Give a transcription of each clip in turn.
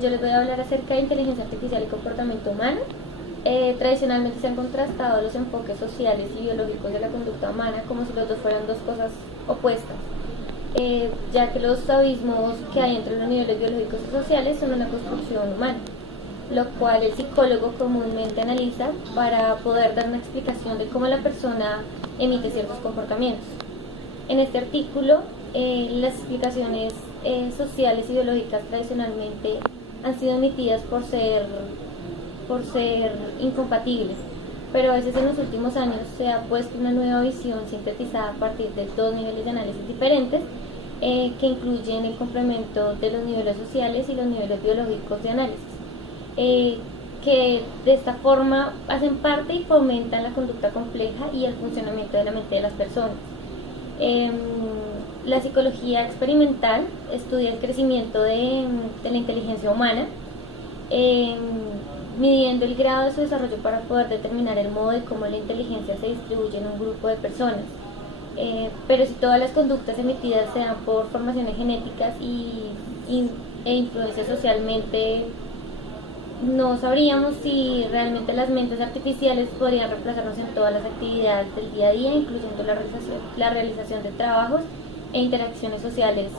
yo les voy a hablar acerca de inteligencia artificial y comportamiento humano. Tradicionalmente se han contrastado los enfoques sociales y biológicos de la conducta humana como si los dos fueran dos cosas opuestas, ya que los abismos que hay entre los niveles biológicos y sociales son una construcción humana, lo cual el psicólogo comúnmente analiza para poder dar una explicación de cómo la persona emite ciertos comportamientos. En este artículo, las explicaciones sociales y biológicas tradicionalmente han sido emitidas por ser incompatibles, pero a veces en los últimos años se ha puesto una nueva visión sintetizada a partir de dos niveles de análisis diferentes, que incluyen el complemento de los niveles sociales y los niveles biológicos de análisis, que de esta forma hacen parte y fomentan la conducta compleja y el funcionamiento de la mente de las personas. La psicología experimental estudia el crecimiento de la inteligencia humana, midiendo el grado de su desarrollo para poder determinar el modo de cómo la inteligencia se distribuye en un grupo de personas. Pero si todas las conductas emitidas se dan por formaciones genéticas e influencias socialmente, no sabríamos si realmente las mentes artificiales podrían reemplazarnos en todas las actividades del día a día, incluyendo la realización de trabajos e interacciones sociales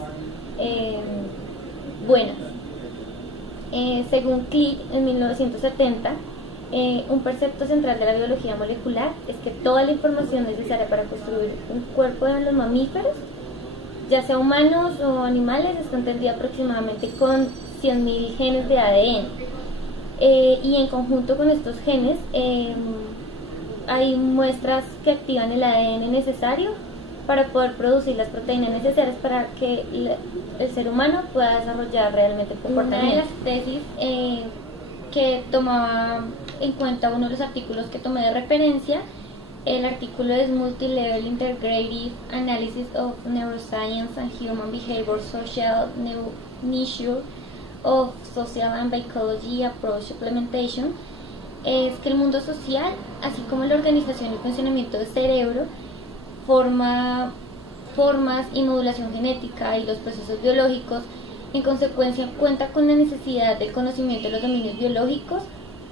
buenas. Según Crick, en 1970, un precepto central de la biología molecular es que toda la información necesaria para construir un cuerpo en los mamíferos, ya sea humanos o animales, está entendida aproximadamente con 100.000 genes de ADN. Y en conjunto con estos genes hay muestras que activan el ADN necesario para poder producir las proteínas necesarias para que el ser humano pueda desarrollar realmente el comportamiento. Una de las tesis que tomaba en cuenta uno de los artículos que tomé de referencia, el artículo es Multilevel Integrative Analysis of Neuroscience and Human Behavior Social Nature of Social and Psychology Approach Implementation. Es que el mundo social, así como la organización y funcionamiento del cerebro, formas y modulación genética y los procesos biológicos, en consecuencia cuenta con la necesidad del conocimiento de los dominios biológicos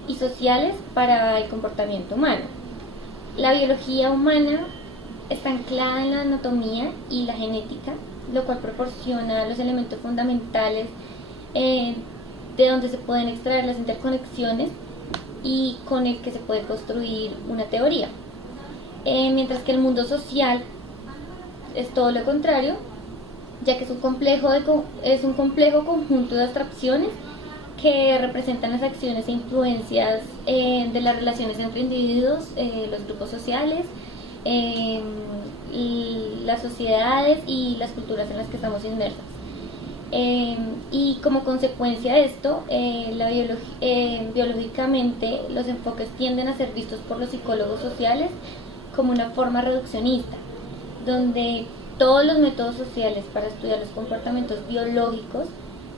y sociales para el comportamiento humano. La biología humana está anclada en la anatomía y la genética, lo cual proporciona los elementos fundamentales de donde se pueden extraer las interconexiones y con el que se puede construir una teoría. Mientras que el mundo social es todo lo contrario, ya que es un complejo conjunto de abstracciones que representan las acciones e influencias de las relaciones entre individuos, los grupos sociales, las sociedades y las culturas en las que estamos inmersas. Y como consecuencia de esto, biológicamente los enfoques tienden a ser vistos por los psicólogos sociales como una forma reduccionista, donde todos los métodos sociales para estudiar los comportamientos biológicos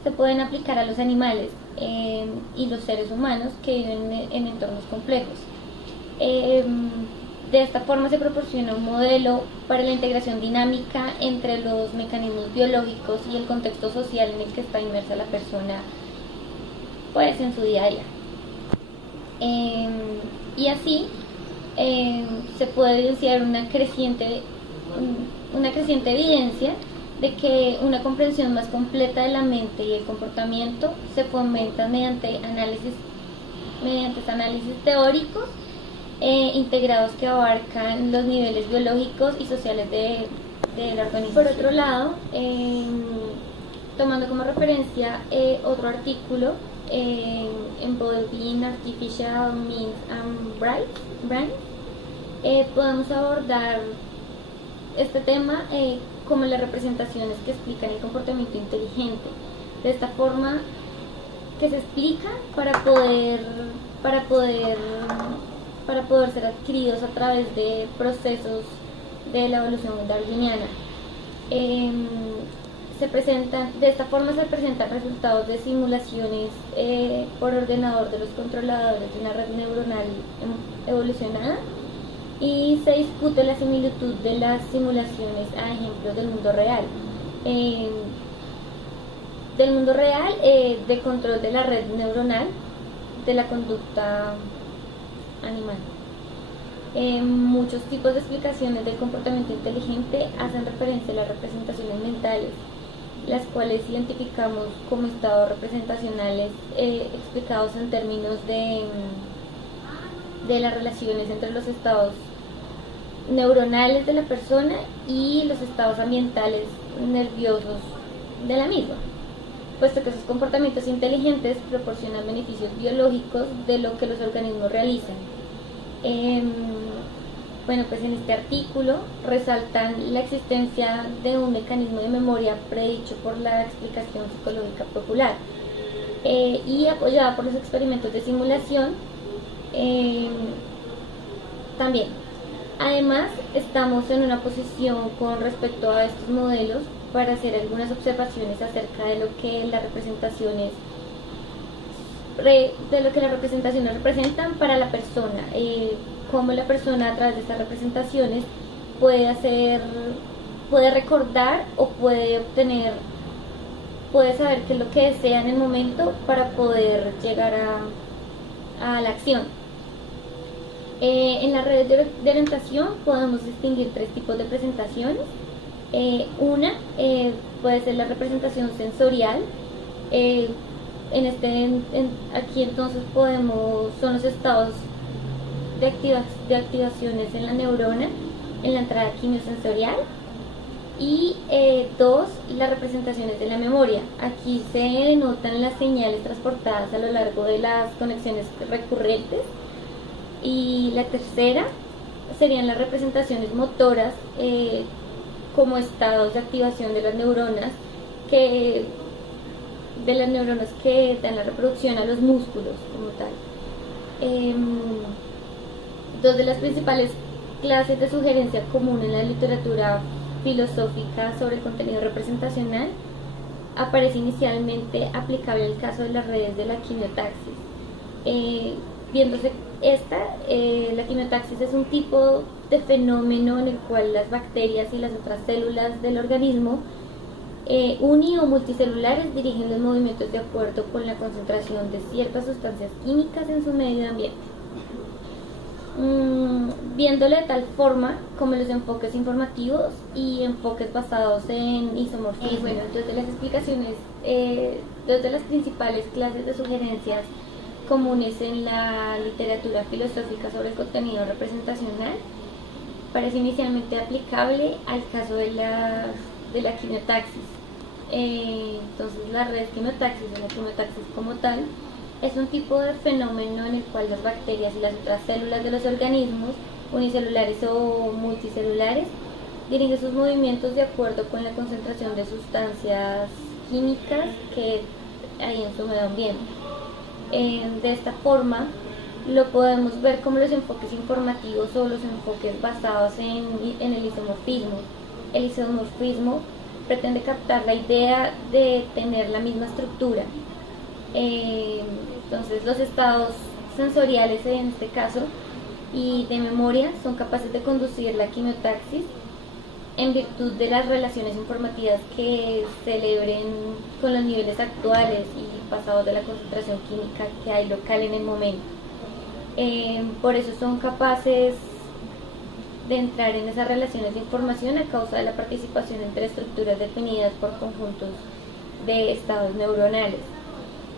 se pueden aplicar a los animales y los seres humanos que viven en entornos complejos. De esta forma se proporciona un modelo para la integración dinámica entre los mecanismos biológicos y el contexto social en el que está inmersa la persona, pues, en su día a día. Y así se puede evidenciar una creciente evidencia de que una comprensión más completa de la mente y el comportamiento se fomenta mediante análisis teóricos integrados que abarcan los niveles biológicos y sociales de la organización. Por otro lado, tomando como referencia otro artículo, Embodying Artificial Means and Brain, podemos abordar este tema como las representaciones que explican el comportamiento inteligente, de esta forma que se explica para poder ser adquiridos a través de procesos de la evolución darwiniana. De esta forma se presentan resultados de simulaciones por ordenador de los controladores de una red neuronal evolucionada, y se discute la similitud de las simulaciones a ejemplos del mundo real. del mundo real, de control de la red neuronal de la conducta animal. Muchos tipos de explicaciones del comportamiento inteligente hacen referencia a las representaciones mentales, las cuales identificamos como estados representacionales explicados en términos de las relaciones entre los estados neuronales de la persona y los estados ambientales nerviosos de la misma, puesto que esos comportamientos inteligentes proporcionan beneficios biológicos de lo que los organismos realizan. Bueno, pues en este artículo resaltan la existencia de un mecanismo de memoria predicho por la explicación psicológica popular y apoyada por los experimentos de simulación también. Además, estamos en una posición con respecto a estos modelos para hacer algunas observaciones acerca de lo que las representaciones representan para la persona, cómo la persona a través de estas representaciones puede recordar o puede saber qué es lo que desea en el momento para poder llegar a la acción. En las redes de orientación podemos distinguir tres tipos de presentaciones. Una puede ser la representación sensorial. Aquí entonces son los estados de activaciones en la neurona en la entrada quimiosensorial. Y dos, las representaciones de la memoria. Aquí se denotan las señales transportadas a lo largo de las conexiones recurrentes. Y la tercera serían las representaciones motoras como estados de activación de las neuronas que dan la reproducción a los músculos como tal. Dos de las principales clases de sugerencia común en la literatura filosófica sobre el contenido representacional aparece inicialmente aplicable al caso de las redes de la quimiotaxis. Viéndose la quimiotaxis es un tipo de fenómeno en el cual las bacterias y las otras células del organismo uni o multicelulares dirigen los movimientos de acuerdo con la concentración de ciertas sustancias químicas en su medio ambiente. Viéndolo de tal forma como los enfoques informativos y enfoques basados en isomorfismo. Bueno, dos de las principales clases de sugerencias comunes en la literatura filosófica sobre el contenido representacional parece inicialmente aplicable al caso de la quimiotaxis. Entonces la red quimiotaxis o la quimiotaxis como tal es un tipo de fenómeno en el cual las bacterias y las otras células de los organismos unicelulares o multicelulares dirigen sus movimientos de acuerdo con la concentración de sustancias químicas que hay en su medio ambiente. De esta forma lo podemos ver como los enfoques informativos o los enfoques basados en el isomorfismo. El isomorfismo pretende captar la idea de tener la misma estructura. Entonces los estados sensoriales en este caso y de memoria son capaces de conducir la quimiotaxis en virtud de las relaciones informativas que celebren con los niveles actuales y pasados de la concentración química que hay local en el momento. Por eso son capaces de entrar en esas relaciones de información a causa de la participación entre estructuras definidas por conjuntos de estados neuronales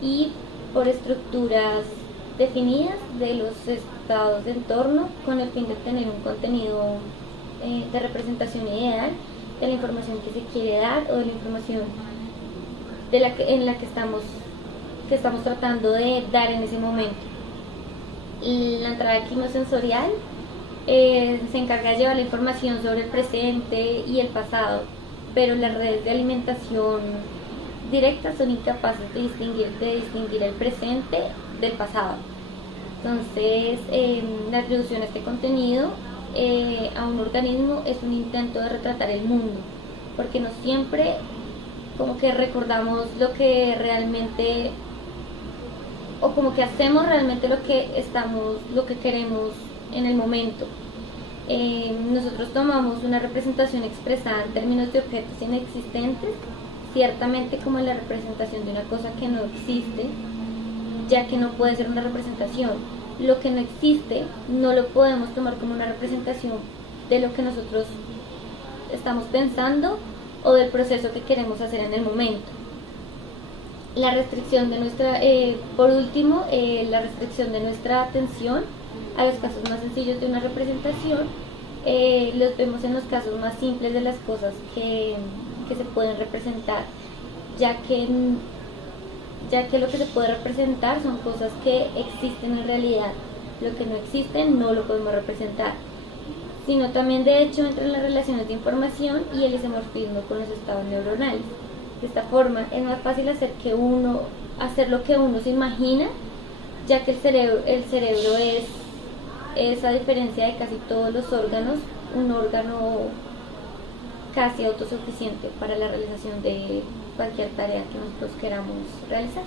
y por estructuras definidas de los estados de entorno con el fin de obtener un contenido de representación ideal de la información que se quiere dar o de la información en la que estamos tratando de dar en ese momento. La entrada quimiosensorial se encarga de llevar la información sobre el presente y el pasado, pero las redes de alimentación directa son incapaces de distinguir el presente del pasado. Entonces, la atribución a este contenido a un organismo es un intento de retratar el mundo, porque no siempre como que recordamos lo que realmente, o como que hacemos realmente lo que queremos en el momento. Nosotros tomamos una representación expresada en términos de objetos inexistentes ciertamente como la representación de una cosa que no existe, ya que no puede ser una representación. Lo que no existe no lo podemos tomar como una representación de lo que nosotros estamos pensando o del proceso que queremos hacer en el momento. La restricción de nuestra, por último, la restricción de nuestra atención a los casos más sencillos de una representación, los vemos en los casos más simples de las cosas que se pueden representar, ya que lo que se puede representar son cosas que existen en realidad. Lo que no existe no lo podemos representar, sino también de hecho entre las relaciones de información y el isomorfismo con los estados neuronales. De esta forma es más fácil hacer lo que uno se imagina, ya que el cerebro es, a diferencia de casi todos los órganos, un órgano casi autosuficiente para la realización de cualquier tarea que nosotros queramos realizar.